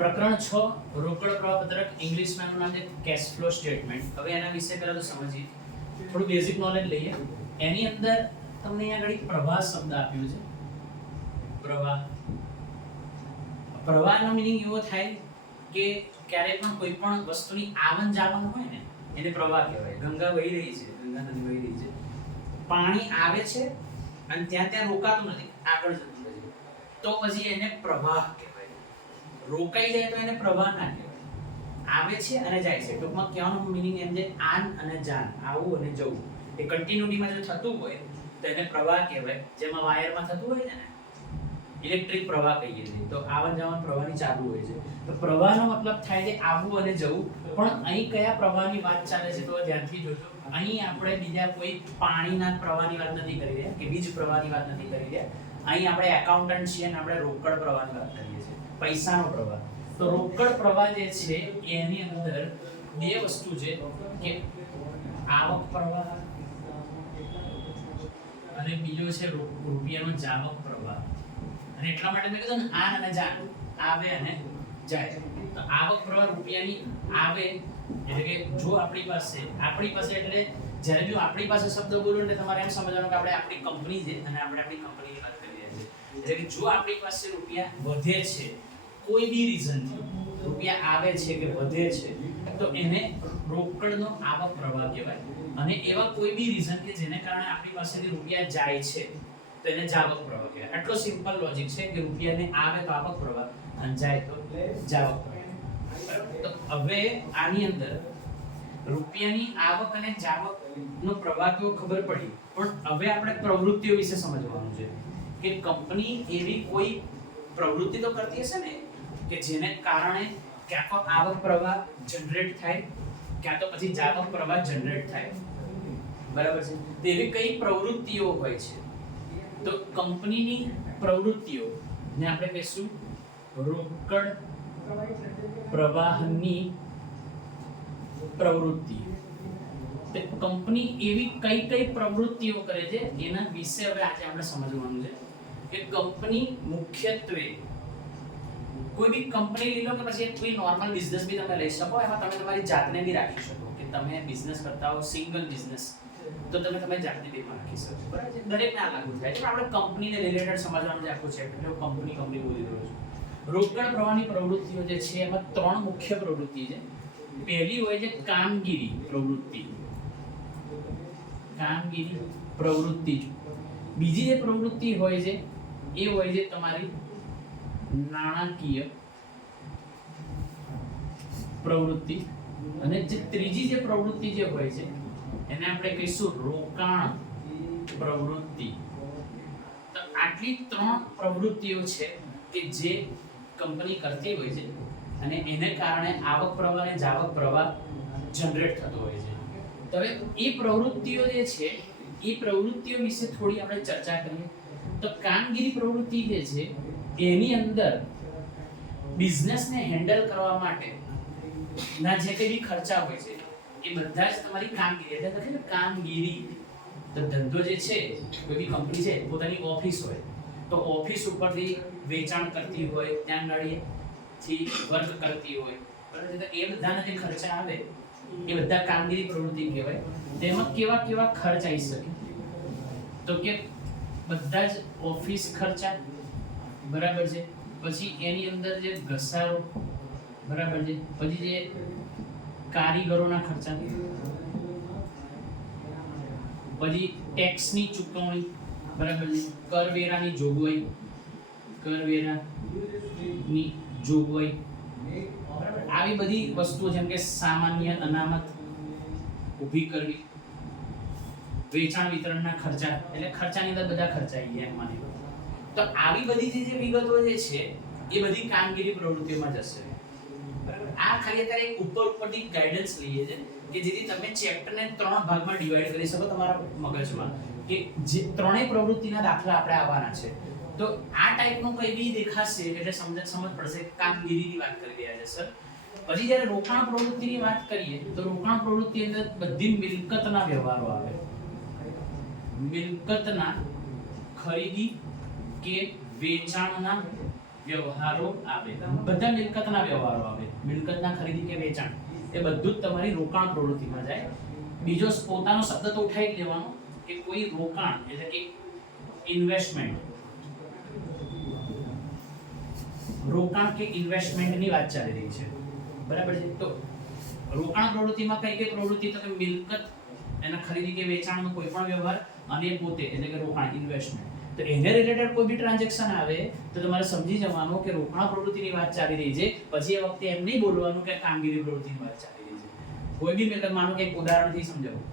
પ્રકરણ 6 રોકડ પ્રવાહપત્રક ઇંગ્લિશમાં એનું નામ છે કેશ ફ્લો સ્ટેટમેન્ટ. હવે એના વિશે પહેલા તો સમજીએ, થોડું બેઝિક નોલેજ લઈએ. એની અંદર તમને અહીંયા આગળ પ્રવાહ શબ્દ આપ્યો છે. પ્રવાહનો મીનિંગ એવો થાય કે ક્યારેક પણ કોઈ પણ વસ્તુની આવન જાવન હોય ને એને પ્રવાહ કહેવાય. ગંગા વહી રહી છે, ગંગા નદી વહી રહી છે, પાણી આવે છે અને ત્યાં રોકાતું નથી, આગળ જતું રહે છે, તો પછી એને પ્રવાહ કહેવાય. રોકાઈ જાય તો એને પ્રવાહ ના કહેવાય. આવે છે અને જાય છે, ટૂંકમાં કહેવાનો મીનિંગ એમ છે આન અને જાન, આવું અને જવું. એ કન્ટિન્યુટીમાં જો થતું હોય તો એને પ્રવાહ કહેવાય. જેમાં વાયરમાં થતું હોય છે ને ઇલેક્ટ્રિક પ્રવાહ કહીએ છીએ, તો આવન જાવન પ્રવાહની ચાલુ હોય છે. તો પ્રવાહનો મતલબ થાય છે આવવું અને જવું. પણ અહીં કયા પ્રવાહની વાત ચાલે છે તો ધ્યાનથી જોજો. અહીં આપણે બીજા કોઈ પાણીના પ્રવાહની વાત નથી કરી રહ્યા કે બીજ પ્રવાહની વાત નથી કરી રહ્યા. અહીં આપણે એકાઉન્ટન્ટ છીએ અને આપણે રોકડ પ્રવાહની વાત કરીએ છીએ, પૈસાનો પ્રવાહ. તો રોકડ પ્રવાહ જે છે એની અંદર બે વસ્તુ છે કે આવક પ્રવાહ અને બીજો છે રૂપિયાનો જાવક પ્રવાહ. અને એટલા માટે મેં કીધું ને આન અને જાન, આવે અને જાય. તો આવક પ્રવાહ રૂપિયાની આવે એટલે કે જો આપણી પાસે એટલે જ્યારે જો આપણી પાસે શબ્દ બોલો એટલે તમારે એમ સમજવાનું કે આપણે આપણી કંપની છે અને આપણે આપણી કંપનીની વાત કરી રહ્યા છીએ. એટલે કે જો આપણી પાસે રૂપિયા વધે છે કોઈ બી રીઝનથી, રૂપિયા આવે છે કે વધે છે, તો એને રોકડનો આવક પ્રવાહ કહેવાય. અને એવા કોઈ બી રીઝન કે જેને કારણે આપણી પાસેથી રૂપિયા જાય છે તો એને જાવક પ્રવાહ કહેવાય. આટલો સિમ્પલ લોજિક છે કે રૂપિયાને આવે તો આવક પ્રવાહ અને જાય તો જાવક પ્રવાહ. તો હવે આની અંદર રૂપિયાની આવક અને જાવકનો પ્રવાહ તો ખબર પડી, પણ હવે આપણે પ્રવૃત્તિઓ વિશે સમજવાનું છે કે કંપની એવી કોઈ પ્રવૃત્તિ તો કરતી હશે ને કે જેને કારણે ક્યાં તો આવક પ્રવાહ જનરેટ થાય, ક્યાં તો પછી જાવક પ્રવાહ જનરેટ થાય. બરાબર છે? તેવી કઈ પ્રવૃત્તિઓ હોય છે? તો કંપનીની પ્રવૃત્તિઓ ને આપણે કહીશું રોકડ પ્રવાહની પ્રવૃત્તિ. તે કંપની એવી કઈ પ્રવૃત્તિઓ કરે છે એના વિશે હવે આજે આપણે સમજવાનું છે કે કંપની મુખ્યત્વે કોઈ બી કંપની લઈ લો કે પછી કોઈ નોર્મલ બિઝનેસ બી તમે લઈ શકો, એમાં તમે તમારી જાતને બી રાખી શકો કે તમે બિઝનેસ કરતા હો સિંગલ બિઝનેસ, તો તમે તમારી જાતને બી રાખી શકો. બરાબર છે? દરેકને આ લાગુ થાય છે, પણ આપણે કંપનીને રિલેટેડ સમજવાનું છે આખું ચેપ્ટર. એટલે કંપની બોલી રહ્યો છું. રોકડ પ્રવાહની પ્રવૃત્તિઓ જે છે એમાં ત્રણ મુખ્ય પ્રવૃત્તિ છે. પહેલી હોય છે કામગીરી પ્રવૃત્તિ. કામગીરી પ્રવૃત્તિ. બીજી જે પ્રવૃત્તિ હોય છે એ હોય છે તમારી નાણાકીય પ્રવૃત્તિ. અને જે ત્રીજી જે પ્રવૃત્તિ જે હોય છે એને આપણે કહીશું રોકાણ પ્રવૃત્તિ. તો આટલી ત્રણ પ્રવૃત્તિઓ છે કે જે કંપની કરતી હોય છે અને એને કારણે આવક પ્રવાહ અને જાવક પ્રવાહ જનરેટ થતો હોય છે. તો હવે એ પ્રવૃત્તિઓ જે છે એ પ્રવૃત્તિઓ વિશે થોડી આપણે ચર્ચા કરીએ. તો કામગીરી પ્રવૃત્તિ જે છે એની અંદર બિઝનેસને હેન્ડલ કરવા માટે ના જે કંઈ બી ખર્ચા હોય છે એ બધા જ તમારી કામગીરી, એટલે લખે ને કામગીરી. તો ધંધો જે છે કોઈ બી કંપની છે પોતાની ઓફિસ હોય તો ઓફિસ ઉપરથી વેચાણ કરતી હોય, ત્યાં ગાડીથી વર્ક કરતી હોય, બરાબર છે? તો એ બધાના જે ખર્ચા આવે એ બધા કામગીરી પ્રવૃત્તિ કહેવાય. તેમાં કેવા ખર્ચ આવી શકે? તો કે બધા જ ઓફિસ ખર્ચા, બરાબર છે, પછી એની અંદર જે ઘસારો, બરાબર છે, પછી જે કારીગરોના ખર્ચા, પછી ટેક્સની ચૂકવણી, બરાબર છે, કરવેરાની જોગવાઈ, આવી બધી વસ્તુઓ જેમ કે સામાન્ય અનામત ઊભી કરવી, વેચાણ વિતરણના ખર્ચા, એટલે ખર્ચાની અંદર બધા ખર્ચા આવી ગયા એમ માની લો. તો આવી બધી જે વિગતો જે છે એ બધી કામગીરી પ્રવૃત્તિઓમાં જશે. આ ખાલી અત્યારે એક ઉપરથી ગાઈડન્સ લઈએ છે કે જેથી તમે ચેપ્ટરને ત્રણ ભાગમાં ડિવાઈડ કરી શકો તમારા મગજમાં કે જે ત્રણેય પ્રવૃત્તિના દાખલા આપણે આવવાના છે. તો આ ટાઈપનું કંઈ બી દેખાશે એટલે સમજ પડશે કે કામગીરીની વાત કરી રહ્યા છે સર. પછી જ્યારે રોકાણ પ્રવૃત્તિની વાત કરીએ તો રોકાણ પ્રવૃત્તિ અંદર બધી મિલકતના વ્યવહારો આવે. મિલકતના ખરીદી કે વેચાણના વ્યવહારો આવે, બધા મિલકતના વ્યવહારો આવે, મિલકતના ખરીદી કે વેચાણ, એ બધું જ તમારી રોકાણ પ્રવૃત્તિમાં જાય. બીજો પોતાનો શબ્દ તો ઉઠાવી જ લેવાનો કે કોઈ રોકાણ એટલે કે ઇન્વેસ્ટમેન્ટ, રોકાણ કે ઇન્વેસ્ટમેન્ટની વાત ચાલી રહી છે, બરાબર છે. તો રોકાણ પ્રવૃત્તિમાં કઈ કઈ પ્રવૃત્તિ, તો કે મિલકત, એના ખરીદી કે વેચાણનો કોઈ પણ વ્યવહાર, અને પોતે એટલે કે રોકાણ ઇન્વેસ્ટમેન્ટ. તો એને રિલેટેડ કોઈ બી ટ્રાન્ઝેક્શન આવે તો તમારે સમજી જવાનું કે રોકાણ પ્રવૃત્તિની વાત ચાલી રહી છે. પછી એ વખતે એમ નહીં બોલવાનું કે કામગીરી પ્રવૃત્તિની વાત ચાલી રહી છે. કોઈ બી મિલકત, માનો કે એક ઉદાહરણથી સમજાવું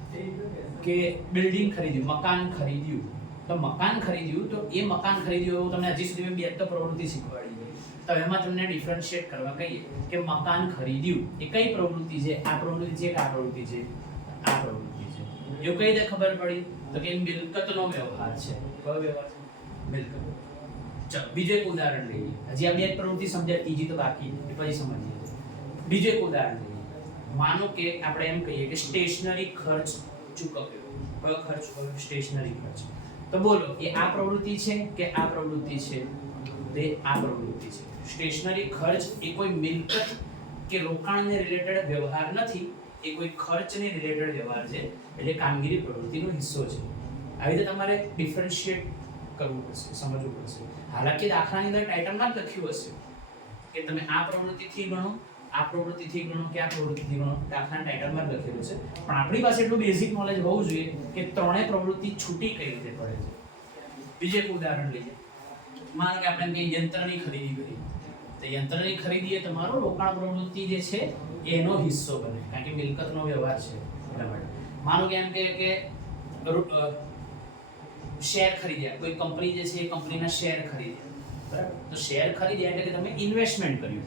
કે બિલ્ડિંગ ખરીદ્યું, મકાન ખરીદ્યું, તો મકાન ખરીદ્યું, તો એ મકાન ખરીદ્યું તમને હજી સુધી મેં બે તો પ્રવૃત્તિ શીખવાડી છે. તો એમાં તમને ડિફરન્શિએટ કરવા કહીએ કે મકાન ખરીદ્યું એ કઈ પ્રવૃત્તિ છે, આ પ્રવૃત્તિ છે કે આ પ્રવૃત્તિ છે, આ પ્રવૃત્તિ છે. એવું કઈ રીતે ખબર પડી, તો કે મિલકતનો વ્યવહાર છે. કયો વ્યવહાર છે? મિલકત. ચલો બીજું એક ઉદાહરણ લઈએ. હજી આ બે પ્રવૃત્તિ સમજ્યા, ત્રીજી તો બાકી, એ પછી સમજીએ. બીજું એક ઉદાહરણ લઈએ. માનો કે આપણે એમ કહીએ કે સ્ટેશનરી ખર્ચ ચૂકવ્યો. કયો ખર્ચ? સ્ટેશનરી ખર્ચ. તો બોલો એ આ પ્રવૃત્તિ છે કે આ પ્રવૃત્તિ છે? તે આ પ્રવૃત્તિ છે. સ્ટેશનરી ખર્ચ એ કોઈ મિલકત કે રોકાણને રિલેટેડ વ્યવહાર નથી, એ કોઈ ખર્ચને રિલેટેડ વ્યવહાર છે, એટલે કામગીરી પ્રવૃત્તિનો હિસ્સો છે. આવી રીતે તમારે ડિફરન્શિએટ કરવું પડશે, સમજવું પડશે. હાલાકી દાખલાની અંદર ટાઇટલમાં જ લખ્યું હશે કે તમે આ પ્રવૃત્તિથી ગણો, આ પ્રવૃત્તિથી ગણો કે આ પ્રવૃત્તિથી ગણો, દાખલાના ટાઇટલમાં જ લખેલું છે. પણ આપણી પાસે એટલું બેઝિક નોલેજ હોવું જોઈએ કે ત્રણેય પ્રવૃત્તિ છૂટી કઈ રીતે પડે છે. બીજું એક ઉદાહરણ લઈએ. માનો કે આપણે કંઈ યંત્રની ખરીદી કરી, તો યંત્રની ખરીદી એ તમારો રોકાણ પ્રવૃત્તિ જે છે એનો હિસ્સો બને, કારણ કે મિલકતનો વ્યવહાર છે એટલા માટે. માનો કે એમ કે શેર ખરીદ્યા, કોઈ કંપની જે છે એ કંપનીના શેર ખરીદ્યા, બરાબર. તો શેર ખરીદ્યા એટલે કે તમે ઇન્વેસ્ટમેન્ટ કર્યું.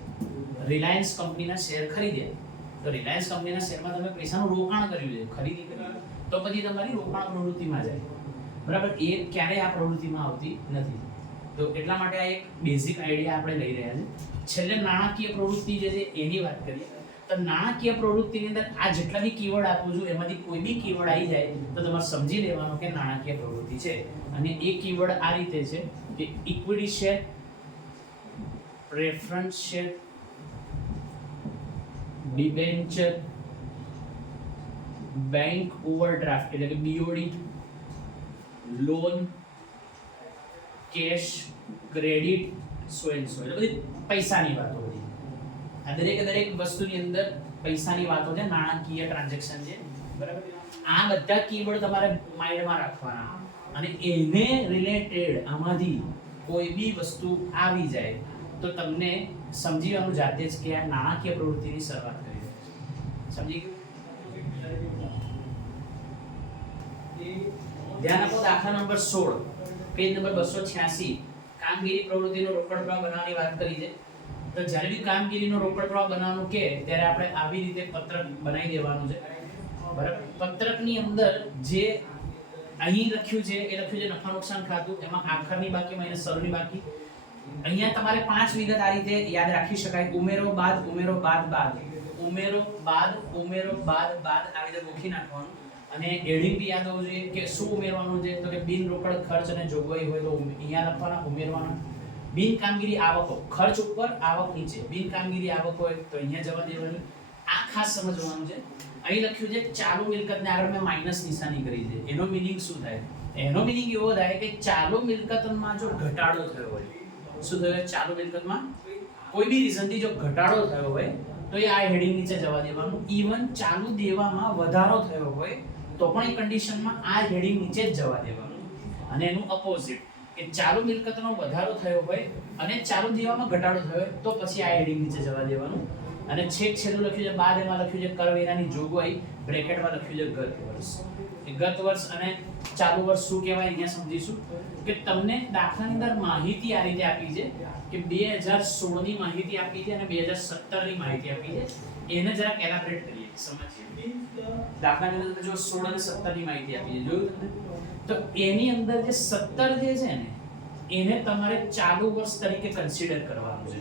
રિલાયન્સ કંપનીના શેર ખરીદ્યા, તો રિલાયન્સ કંપનીના શેરમાં તમે પૈસાનું રોકાણ કર્યું છે, ખરીદી કરી, તો પછી તમારી રોકાણ પ્રવૃત્તિમાં જાય, બરાબર. એ ક્યારેય આ પ્રવૃત્તિમાં આવતી નથી. તો એટલા માટે આ એક બેઝિક આઈડિયા આપણે લઈ રહ્યા છીએ. છેલ્લે નાણાકીય પ્રવૃત્તિ જે છે એની વાત કરીએ. તો નાણાકીય પ્રવૃત્તિની અંદર આ જેટલા બી કીવર્ડ આપું છું એમાંથી કોઈ બી કીવર્ડ આવી જાય તો તમારે સમજી લેવાનું કે નાણાકીય પ્રવૃત્તિ છે. અને એ કીવર્ડ આ રીતે છે કે equity share, preference share, debenture, bank overdraft એટલે કે BOD, loan, cash, credit, so and so, એટલે બધી પૈસાની વાતો હતી. આ દરેક વસ્તુની અંદર પૈસાની વાતો છે, નાણાકીય ટ્રાન્ઝેક્શન છે, બરાબર. આ બધા કીવર્ડ તમારે માઇન્ડમાં રાખવાના, અને એને રિલેટેડ આમાંથી કોઈ બી વસ્તુ આવી જાય તો તમને સમજીવાનું જાતે જ કે આ નાણાકીય પ્રવૃત્તિની શરૂઆત કરી છે. સમજી ગયું? ધ્યાન આપો. દાખલા નંબર 16, પેજ નંબર 286, કામગીરી પ્રવૃત્તિનો રોકડ પ્રવાહ બનાવવાની વાત કરી છે. તો જ્યારે બી કામગીરીનો રોકડ પ્રવાહ બનાવવાનું કે ત્યારે આપણે આવી રીતે પત્રક બનાવી દેવાનું છે, બરાબર. પત્રકની અંદર જે અહીં લખ્યું છે એ લખ્યું છે નફા નુકસાન ખાતું, એમાં આખરની બાકી માઈનસ શરૂની બાકી. અહીંયા તમારે 5 વિગત આ રીતે યાદ રાખી શકાય. ઉમેરો બાદ ઉમેરો બાદ બાદ, ઉમેરો બાદ ઉમેરો બાદ બાદ, આવી રીતે ગોખી નાખવાનું. અને હેડિંગ બી યાદ હોવું જોઈએ કે શું ઉમેરવાનું છે, તો કે બિન રોકડ ખર્ચ અને જોગવાઈ હોય તો અહીંયા લખવાના, ઉમેરવાના. બિન કામગીરી આવકો, ખર્ચ ઉપર આવક નીચે, બિન કામગીરી આવક હોય તો અહીંયા જવા દેવાની. આ ખાસ સમજવાનું છે. અહીં લખ્યું છે ચાલુ મિલકતને આગળ મેં માઈનસ નિશાની કરી છે. એનો મીનિંગ શું થાય? એનો મીનિંગ એવો થાય કે ચાલુ મિલકતમાં જો ઘટાડો થયો હોય, શું થયું? ચાલુ મિલકતમાં કોઈ બી રીઝનથી જો ઘટાડો થયો હોય તો એ આ હેડિંગ નીચે જવા દેવાનું. ઇવન ચાલુ દેવામાં વધારો થયો હોય તો પણ એ કન્ડિશનમાં આ હેડિંગ નીચે જ જવા દેવાનું. અને એનું અપોઝિટ કે ચાલુ મિલકતનો વધારો થયો હોય અને ચાલુ દેવામાં ઘટાડો થયો હોય તો પછી આ હેડિંગ નીચે જવા દેવાનું. અને છેલ્લું લખ્યું છે બાદ, એમાં લખ્યું છે કરવેરાની જોગવાઈ, બ્રેકેટમાં લખ્યું છે ગત વર્ષ. એ ગત વર્ષ અને ચાલુ વર્ષ શું કહેવાય અહીંયા સમજીશું. કે તમને દાખલાની અંદર માહિતી આ રીતે આપી છે કે 2016 ની માહિતી આપી છે અને 2017 ની માહિતી આપી છે. એને જરા એલાબરેટ કરીએ, સમજીએ. દાખલાની અંદર જો 16 અને 17 ની માહિતી આપી છે, જોયું તમને? તો એની અંદર જે 17 જે છે ને એને તમારે ચાલુ વર્ષ તરીકે કન્સિડર કરવાનું છે,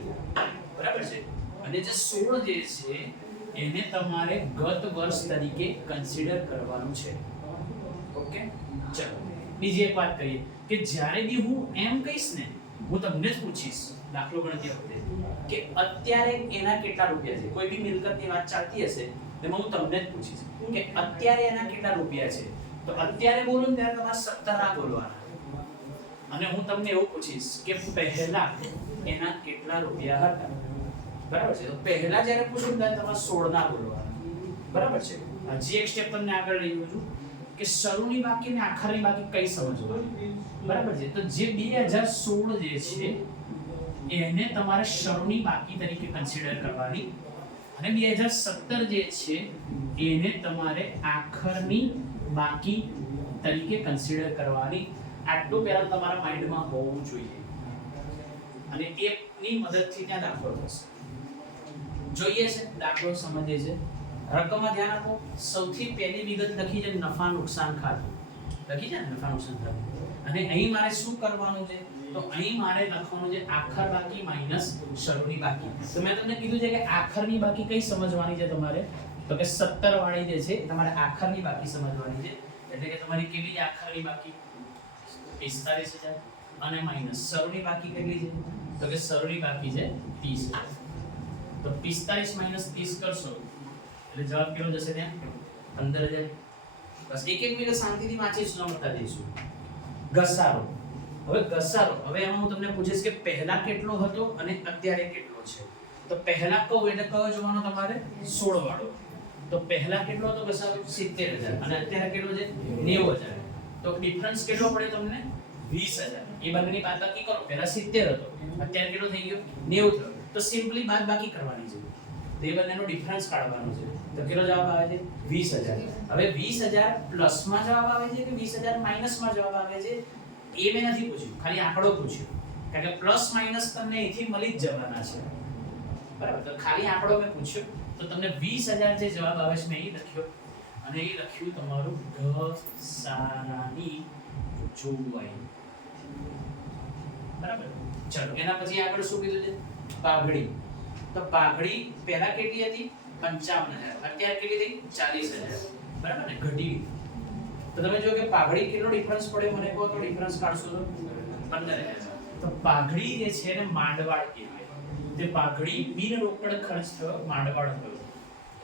બરાબર છે. અને જે 16 જે છે એને તમારે ગત વર્ષ તરીકે કન્સિડર કરવાનું છે. ઓકે, ચલો બીજી એક વાત કરીએ કે જ્યારે બી હું એમ કહીશ ને હું તમને જ પૂછીશ દાખલો ગણતી વખતે કે અત્યારે એના કેટલા રૂપિયા છે, કોઈ બી મિલકતની વાત ચાલતી હશે તેમાં હું તમને જ પૂછીશ કે અત્યારે એના કેટલા રૂપિયા છે, તો અત્યારે બોલું ત્યારે તમારે 17 ના બોલવાના, અને હું તમને એવું પૂછીશ કે પહેલા એના કેટલા રૂપિયા હતા, બરાબર છે, તો પહેલા જ્યારે પૂછું ત્યારે તમારે 16 ના બોલવાના, બરાબર છે. હજી એક સ્ટેપ તમને આગળ લઈ જઉં છું કે શરૂની બાકી ને આખરની બાકી કઈ સમજવાની, બરાબર છે. તો જે 2016 જે છે એને તમારે શરૂની બાકી તરીકે કન્સિડર કરવાની, અને 2017 જે છે એને તમારે આખરની બાકી તરીકે કન્સિડર કરવાની. આટલું પહેલા તમારા માઇન્ડમાં હોવું જોઈએ, અને એની મદદથી ત્યાં દાખલો થશે. જોઈએ છે દાખલો સમજીએ છે. રકમમાં ધ્યાન આપો. સૌથી પહેલી વિગત લખી છે નફા નુકસાન ખાતું, લખી છે ને નફા નુકસાન ખાતું, અને અહીં મારે શું કરવાનું છે, તો અહીં મારે લખવાનું છે આખર બાકી માઈનસ શરૂની બાકી. તો મેં તમને કીધું છે કે આખરની બાકી કઈ સમજવાની છે તમારે, તો કે 17 વાળી જે છે તમારે આખરની બાકી સમજવાની છે. એટલે કે તમારી કેવી છે આખરની બાકી 45000, અને માઈનસ શરૂની બાકી કેટલી છે, તો કે શરૂની બાકી છે 30. તો 45 માઈનસ 30 કરશો એટલે જવાબ કેટલો જશે ત્યાં 15000. બસ એક મિનિટ શાંતિથી વાંચી સમજતા જઈશું. ઘસારો. હવે ઘસારો, હવે એમાં હું તમને પૂછીશ કે પહેલા કેટલો હતો અને અત્યારે કેટલો છે. તો પહેલા કહું એટલે કયો જોવાનો તમારે 16 વાળો. તો પહેલા કેટલો હતો ઘસારો 70000, અને અત્યારે કેટલો છે 90000. તો ડિફરન્સ કેટલો પડે તમને 20000. એ બંનેની બાદબાકી કરો. પહેલા 70 હતો, અત્યારે કેટલો થઈ ગયો 90 થયો. તો સિમ્પલી બાદબાકી કરવાની છે. તો એ બંનેનો ડિફરન્સ કાઢવાનો છે. તો કેટલો જવાબ આવે છે 20000. હવે 20000 પ્લસમાં જવાબ આવે છે કે 20000 માઈનસમાં જવાબ આવે છે એ મેં નથી પૂછ્યું, ખાલી આંકડો પૂછ્યો. કારણ કે પ્લસ માઈનસ તમને અહીંથી મળી જ જવાના છે, બરાબર. તો ખાલી આંકડો મેં પૂછ્યો, તો તમને 20000 જે જવાબ આવે છે મેં અહીં લખ્યો, અને એ લખ્યું તમારું ઘસારાની જોગવાઈ, બરાબર. ચલો એના પછી આગળ શું કીધું છે પાઘડી. તો પાઘડી પહેલા કેટલી હતી 55000, અત્યારે કેટલી થઈ 40000, બરાબર ને, ઘટી. તો તમે જો કે પાઘડી કેટલો ડિફરન્સ પડ્યો મને કહો, તો ડિફરન્સ કાઢશો તો 15000. તો પાઘડી જે છે એને માંડવાળ કહેવાય. તે પાઘડી બિન રોકડ ખર્ચ થયો, માંડવાળ થયો.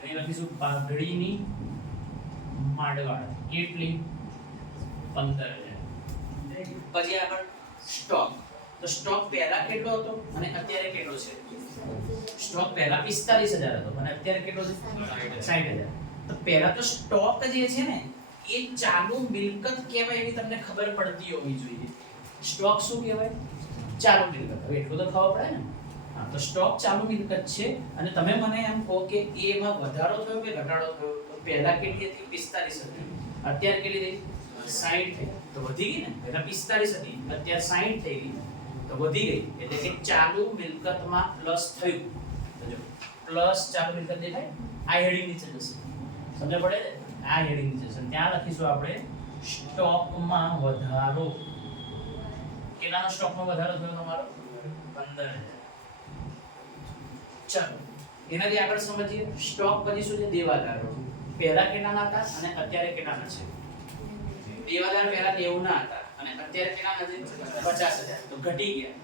અહીં લખીશું પાઘડીની માંડવાળ કેટલી 15000. પછી આગળ સ્ટોક. તો સ્ટોક પહેલા કેટલો હતો અને અત્યારે કેટલો છે. સ્ટોક પહેલા 45000 હતો અને અત્યારે કેટલો છે 60000. તો પહેલા તો સ્ટોક જે છે ને એ ચાલુ મિલકત કહેવાય એવી તમને ખબર પડતી હોવી જોઈએ. સ્ટોક શું કહેવાય ચાલુ મિલકત. હવે એટલું તો ખબર પડે ને. હા, તો સ્ટોક ચાલુ મિલકત છે, અને તમે મને એમ કહો કે એમાં વધારો થયો કે ઘટાડો થયો. તો પહેલા કેટલી હતી 45 હતી, અત્યારે કેટલી થઈ 60 થઈ. તો વધી ગઈ ને. પહેલા 45 હતી, અત્યારે 60 થઈ ગઈ, તો વધી ગઈ. એટલે કે ચાલુ મિલકતમાં પ્લસ થયું. તો જો પ્લસ ચાલુ મિલકત દેખાય, આ હેડિંગ નીચે જશે, સમજ પડે છે. આ હેડિંગ નીચે જશે, ત્યાં લખીશું આપણે સ્ટોકમાં વધારો. કેટલાનો સ્ટોકમાં વધારો થયો તમારો 15000. ચાલો એનાથી આગળ સમજીએ સ્ટોક. પછી શું છે દેવાદારો. પહેલા કેટલાના હતા અને અત્યારે કેટલાના છે. દેવાદાર પહેલા 90 ના હતા અને અત્યારે કેટલાના છે 50000. તો ઘટી ગયા.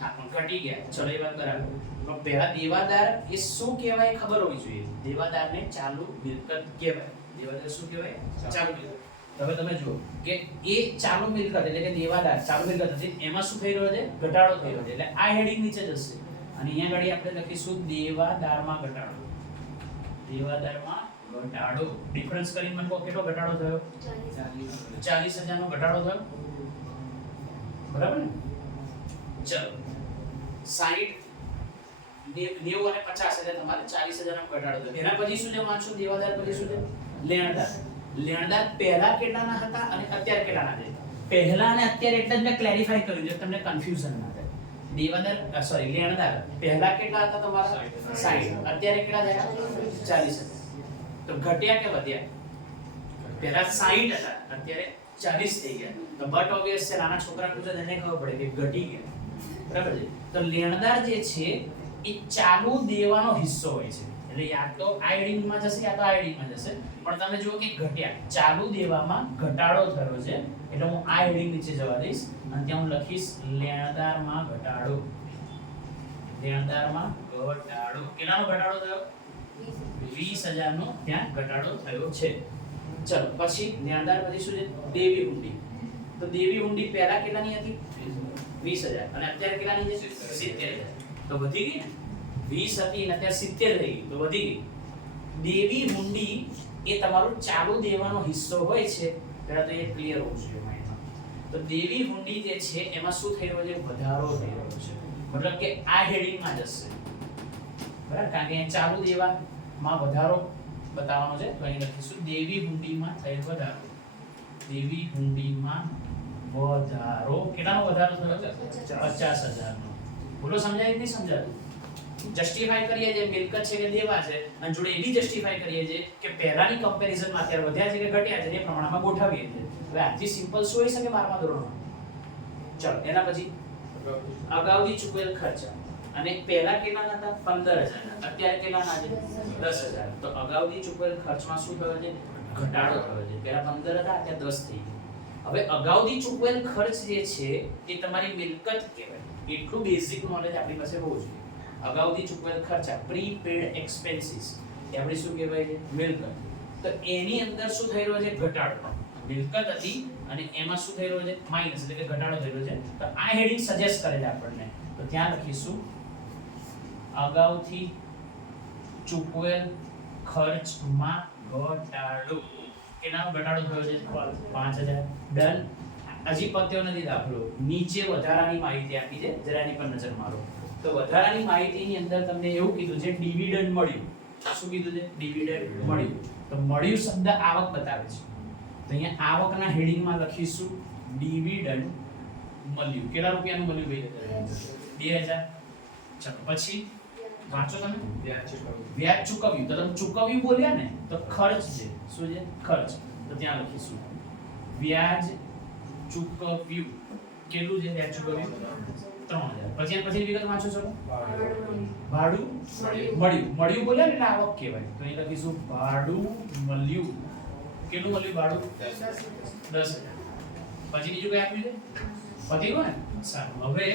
હા પણ ઘટી ગયા. ચલો એ વાત બરાબર. તો પહેલા દેવાદાર એ શું કહેવાય ખબર હોવી જોઈએ. દેવાદારને ચાલુ મિલકત કહેવાય. દેવાદાર શું કહેવાય ચાલુ મિલકત. હવે તમે જુઓ કે એ ચાલુ મિલકત એટલે કે દેવાદાર ચાલુ મિલકત હતી, એમાં શું થઈ રહ્યો છે ઘટાડો થઈ રહ્યો છે. એટલે આ હેડિંગ નીચે જશે, અને અહીંયા આગળ આપણે લખીશું દેવાદારમાં ઘટાડો. દેવાદારમાં ઘટાડો. ડિફરન્સ કરીને મને કહો કેટલો ઘટાડો થયો 40000 નો ઘટાડો થયો, બરાબર ને. ચલો 60 90 અને 50000 તમારે 40000 નો ઘટાડો થયો. એના પછી શું છે વાંચો દેવાદાર. પછી શું છે લેણદાર. લેણદાર પહેલા કેટલાના હતા અને અત્યારે કેટલાના છે. પહેલા અને અત્યારે એટલે જ મેં ક્લેરિફાઈ કર્યું છે તમને કન્ફ્યુઝન ના થાય. દેવાદાર સોરી લેણદાર પહેલા કેટલા હતા તમારા 60, અત્યારે કેટલા થયા 40000. તો ઘટ્યા કે વધ્યા. પહેલા 60 હતા અત્યારે 40 થઈ ગયા. તો બટ ઓબ્વિયસ છે, નાના છોકરા પૂછે તેને ખબર પડે કે ઘટી ગયા, બરાબર છે. તો લેણદાર જે છે એ ચાલુ દેવાનો હિસ્સો હોય છે. એટલે યા તો આ હેડિંગમાં જશે યા તો આ હેડિંગમાં જશે, પણ તમે જુઓ કે ઘટ્યા, ચાલુ દેવામાં ઘટાડો થયો છે એટલે હું આ હેડિંગ નીચે જવા દઈશ અને ત્યાં હું લખીશ લેણદારમાં ઘટાડો. લેણદારમાં ઘટાડો. કેટલાનો ઘટાડો થયો? 20000 નો ત્યાં ઘટાડો થયો છે. ચલો પછી લેણદાર પછી શું છે? દેવી હુંડી. તો દેવી હુંડી પહેલા કેટલાની હતી? 20000 અને અત્યારે કેટલાની છે? 70000. તો વધી ગઈ ને? 20 હતી અને અત્યારે 70 થઈ ગઈ, તો વધી ગઈ. દેવી હુંડી એ તમારું ચાલુ દેવાનો હિસ્સો હોય છે, પહેલા તો એ ક્લિયર હોવું જોઈએ માઇન્ડમાં. તો દેવી હુંડી જે છે એમાં શું થઈ રહ્યો છે? વધારો થઈ રહ્યો છે. મતલબ કે આ હેડિંગમાં જશે, બરાબર? કારણ કે ચાલુ દેવામાં વધારો બતાવવાનો છે, તો અહીં લખીશું દેવી હુંડીમાં થયેલ વધારો. દેવી હુંડીમાં વધારો. કેટલાનો વધારો થયો? 50000 નો. બોલો સમજાય કે નહીં સમજાતું? જસ્ટિફાઈ કરીએ જે મિલકત છે કે દેવા છે, અને જોડે એ બી જસ્ટિફાઈ કરીએ છે કે પહેલાની કમ્પેરિઝનમાં અત્યારે વધ્યા છે કે ઘટ્યા છે એ પ્રમાણમાં ગોઠવીએ છીએ. હવે આથી સિમ્પલ શું હોઈ શકે 12મા ધોરણમાં? ચલો એના પછી અગાઉથી ચૂકવેલ ખર્ચા. અને પહેલા કેટલાના હતા? 15000. અત્યારે કેટલાના છે? 10000. તો અગાઉથી ચૂકવેલ ખર્ચમાં શું થયો છે? ઘટાડો થયો છે. પહેલા 15 હતા, અત્યારે 10 થઈ ગયા. હવે અગાઉથી ચૂકવેલ ખર્ચ જે છે એ તમારી મિલકત કહેવાય. એટલું બેઝિક નોલેજ આપણી પાસે હોવું જોઈએ. અગાઉથી ચૂકવેલ ખર્ચા, પ્રીપેડ એક્સપેન્સીસ, એ આપણી શું કહેવાય છે? મિલકત. તો એની અંદર શું થઈ રહ્યો છે? ઘટાડો. મિલકત હતી અને એમાં શું થઈ રહ્યો છે? માઈનસ, એટલે કે ઘટાડો થઈ રહ્યો છે. તો આ હેડિંગ સજેસ્ટ કરે છે આપણને. તો ત્યાં લખીશું અગાઉથી ચૂકવેલ ખર્ચમાં ઘટાડો. કેટલાનો ઘટાડો થયો છે? 5000. ડન. હજી પત્યો નથી દાખલો. નીચે વધારાની માહિતી આપી છે, જરા એની પર નજર મારો. તો વધારાની માહિતીની અંદર તમને એવું કીધું છે ડિવિડન્ડ મળ્યું. શું કીધું છે? ડિવિડન્ડ મળ્યું. તો મળ્યું શબ્દ આવક બતાવે છે. તો અહીંયા આવકના હેડિંગમાં લખીશું ડિવિડન્ડ મળ્યું. કેટલા રૂપિયાનું મળ્યું ભાઈ? 2000. ચલો પછી વાંચો તમે. વ્યાજ ચૂકવ્યું. તો તમે ચૂકવ્યું બોલ્યા ને, તો ખર્ચ છે. શું છે? ખર્ચ. તો ત્યાં લખીશું વ્યાજ ચૂકવ્યું. કેટલું છે વ્યાજ ચૂકવ્યું? 3000. પછી વિગત વાંચો છો. ભાડું મળ્યું. મળ્યું બોલ્યા ને એટલે આવક કહેવાય. તો અહીં લખીશું ભાડું મળ્યું. કેટલું મળ્યું ભાડું? 10000. પછી બીજું કઈ આપ્યું છે? પતી ગયું ને? સારું. હવે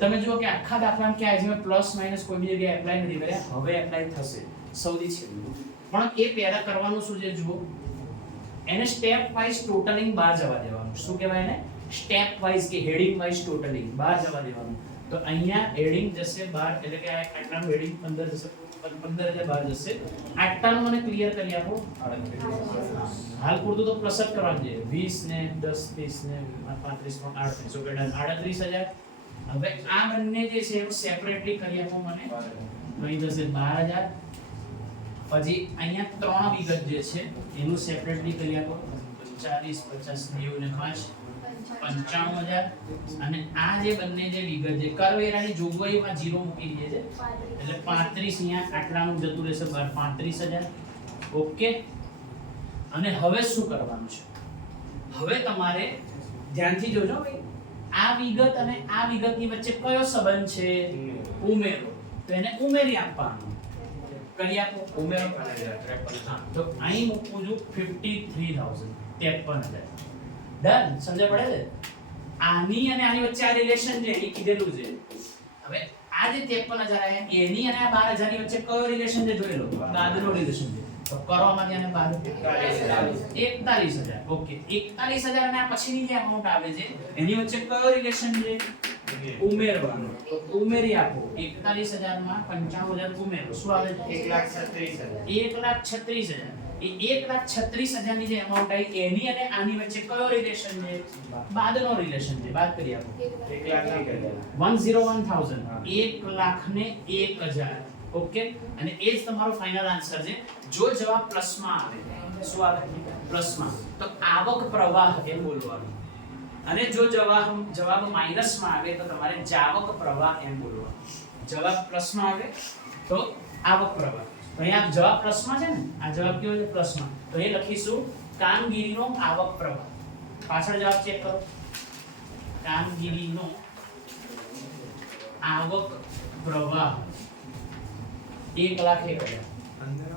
તમે જુઓ કે આખા દાખલામાં ક્યાં છે? મેં પ્લસ માઈનસ કોઈ બી જગ્યાએ એપ્લાય નથી કર્યા. હવે એપ્લાય થશે સૌથી છેલ્લું. પણ એ પહેલા કરવાનું શું છે? જુઓ, એને સ્ટેપ વાઇઝ ટોટલિંગ બહાર જવા દેવાનું. શું કહેવાય એને? સ્ટેપ વાઇઝ કે હેડિંગ વાઇઝ ટોટલિંગ બહાર જવા દેવાનું. તો અહીંયા હેડિંગ જશે બહાર, એટલે કે આ આટલાનું હેડિંગ 15 જશે, 15000 બહાર જશે. આટલાનું મને ક્લિયર કરી આપો. હાલ પૂરતું તો પ્લસ જ કરવાનું છે. 20 ને 10 30 ને 35 38 so કે 38000. હવે આ બંને જે છે એ સેપરેટલી કરી આપો મને. અહીં જશે 12000. પછી અહીંયા ત્રણ વિગત જે છે એનું સેપરેટલી કરી આપો. 40 50 90 ને 5 95000. અને આ જે બંને જે વિગત છે કરવેરાની જોગવાઈમાં 0 મૂકી દઈએ છે, એટલે 35 અહીંયા આટલાનું જતું રહેશે બહાર 35000. ઓકે. અને હવે શું કરવાનું છે? હવે તમારે ધ્યાનથી જોજો ભાઈ, આ વિગત અને આ વિગતની વચ્ચે કયો સંબંધ છે? ઉમેરો. તો એને ઉમેરી આપવાનું. કરી આપો. ઉમેરો. તો અહીં મૂકવું છું 53000. 53000. ડન. સમજ પડે છે? આની અને આની વચ્ચે આ રિલેશન છે એ કીધેલું છે. હવે આ જે 53000 આયા એની અને આ 12000 ની વચ્ચે કયો રિલેશન છે જોઈ લો. બાદનો રિલેશન છે. તો કરવામાં ત્યાં બાદ 41000. ઓકે. 41000 અને આ પછીની જે અમાઉન્ટ આવે છે એની વચ્ચે કયો રિલેશન છે? ઉમેરવાનો. તો ઉમેરી આપો. 41000 માં 95000 ઉમેરો. શું આવે છે? 1,36,000. એ 1,36,000 ની જે અમાઉન્ટ આવી એની અને આની વચ્ચે કયો રિલેશન છે? બાદનો રિલેશન છે. બાદ કરી આપો. 1,01,000. 1,01,000. ઓકે. અને એ જ તમારો ફાઇનલ આન્સર છે. જો જવાબ પ્લસમાં આવે, શું આવે? પ્લસમાં, તો આવક પ્રવાહ એમ બોલવાનું. અને જો જવાબ માઈનસમાં આવે તો તમારે જાવક પ્રવાહ એમ બોલવાનું. જવાબ પ્લસમાં આવે તો આવક પ્રવાહ. તો અહીંયા જવાબ પ્લસમાં છે ને, આ જવાબ કેવો છે? પ્લસમાં. તો એ લખીશું કામગીરીનો આવક પ્રવાહ. પાછળ જવાબ ચેક કરો. કામગીરીનો આવક પ્રવાહ 1,01,000